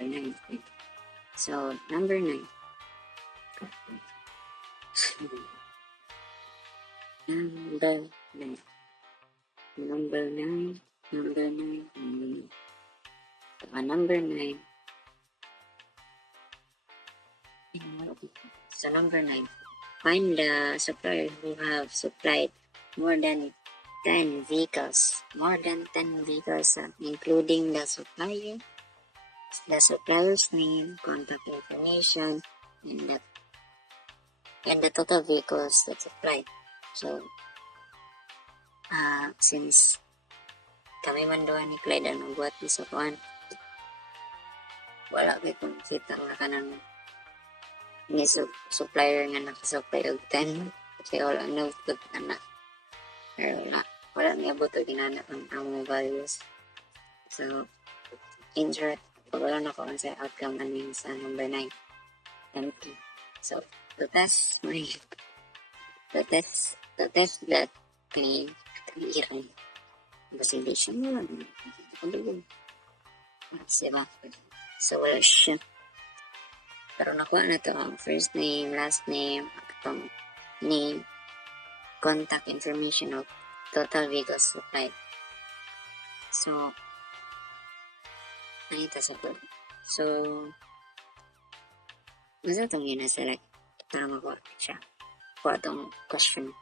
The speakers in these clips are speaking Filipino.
9. So, number 9. Number 9. Number 9. Number 9. Number 9. So, number 9. Find the supplier who have supplied more than 10 vehicles. More than 10 vehicles, including the supplier's name, contact information, and the total vehicles that supplied. So, since kami man doon ni Clyde buhat ni sa kuan, wala kay kung kita nga kanang ni supplier nga nakasupply og 10 kasi wala nagtut anak. Pero wala niabot og ginana ang among values. So, in short, wala na ko sa outcome namin sa number 9. Empty. So, to test that claim, iran. Kasi di siya mo lang. Diba? So, wala siya. Pero nakuha na to ang first name, last name, itong name, contact information of total vehicles supplied. So, nakita sa ko. So, masa itong yun na select para makuha siya. Kuha itong question.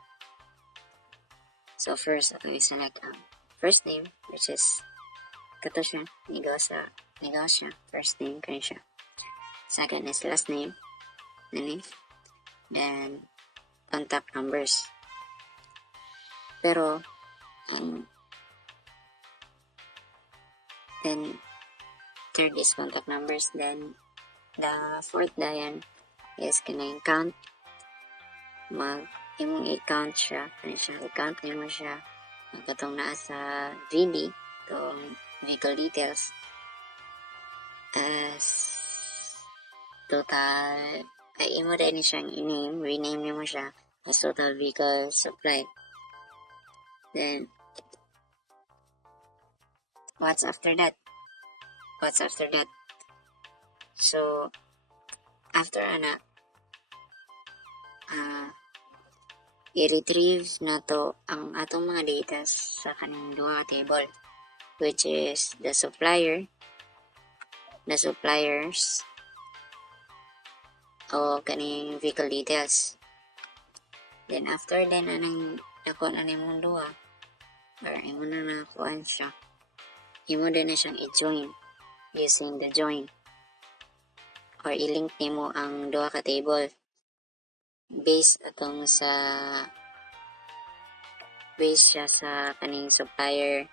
So, first, ito i-select ang first name, which is kato siya, negosya, first name, kaya siya. Second is last name, then contact numbers. Pero, then third is contact numbers, then the fourth dayan is kanang count. Imong i-count siya, i-count niyo mo siya katong naa sa VD, itong vehicle details as total, ay imo rin siyang rename niyo mo siya as total vehicle supply. Then, what's after that? So, after i-retrieve na to ang atong mga data sa kaning duha table, which is the suppliers, o kaning vehicle details. Then after then anang nakuha na nimong duha, or imo na nakuhaan siya, imo din na siyang i-join using the join, or i-link nimo ang duha ka table based siya sa kaning supplier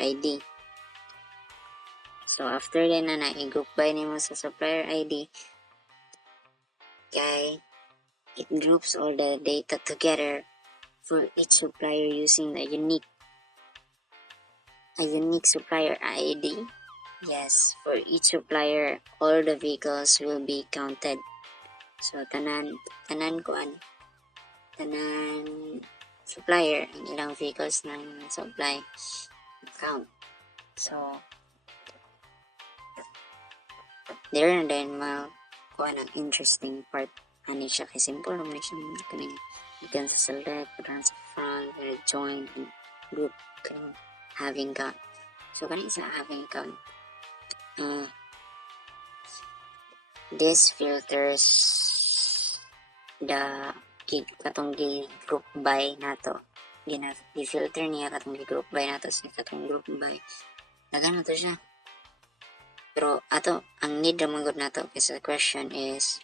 ID. So after then na i-group by nimo sa supplier ID, kay it groups all the data together for each supplier using a unique supplier ID. Yes, for each supplier, all the vehicles will be counted. So tanan supplier ang ilang vehicles ng supply count. So there na din makuha ng interesting part. Ano siya, kasi simple naman siya kaning ikan sa select, parang sa front, join, and group, kaning having count. So kaning sa having count, this filters the katong group by nato. Gi-filter niya katong group by nato sa katong group by. Nagano to siya. Pero ato ang need ra magud nato kasi the question is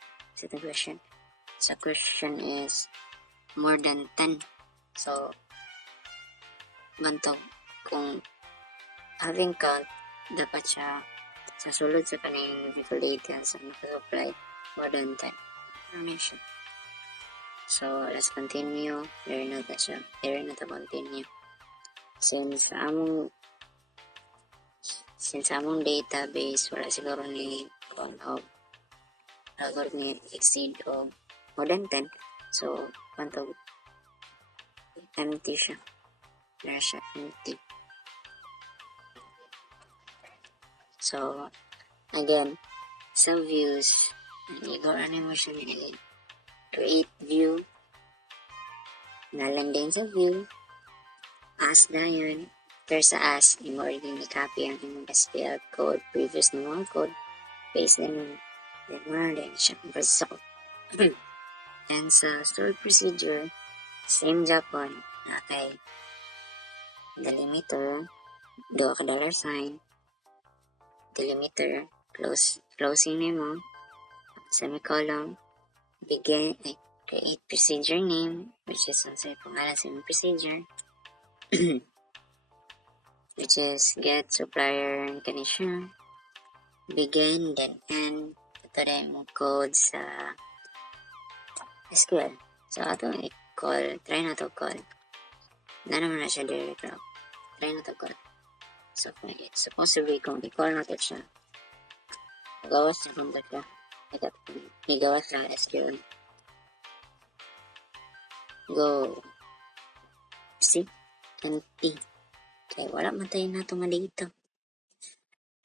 more than 10. So bantog kung having count dapat siya sa sulod sa kaning vehicle details ang nakasupply more than 10. Information. So let's continue. There na ta continue. Since among database wala siguro ni exceed of more than 10, so bantog empty siya. There siya empty. So, again, sa views, igora na mo siya create view, nalanding sa view, as na yun, after sa as, imo rin ni-copy ang imong SQL code, previous na mga code, paste na mo, then then siya result. And sa stored procedure, same Japan, kay delimiter, do ka $sign, delimiter, closing nimo, semicolon, begin, create procedure name, which is ang sa pangalan sa procedure, which is get supplier condition, begin, then end, ito rin mo code sa SQL. So, ato i-call, try na to call. Na naman na siya direct route. Try na to call. So, supposedly, kung i-call na to siya, magawas na kung ka. Igawas na SQL. Go. See? Empty. Okay, wala man tayo na ito nga dito.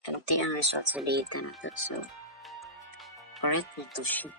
Empty ang result sa data na to. So, correct na to siya.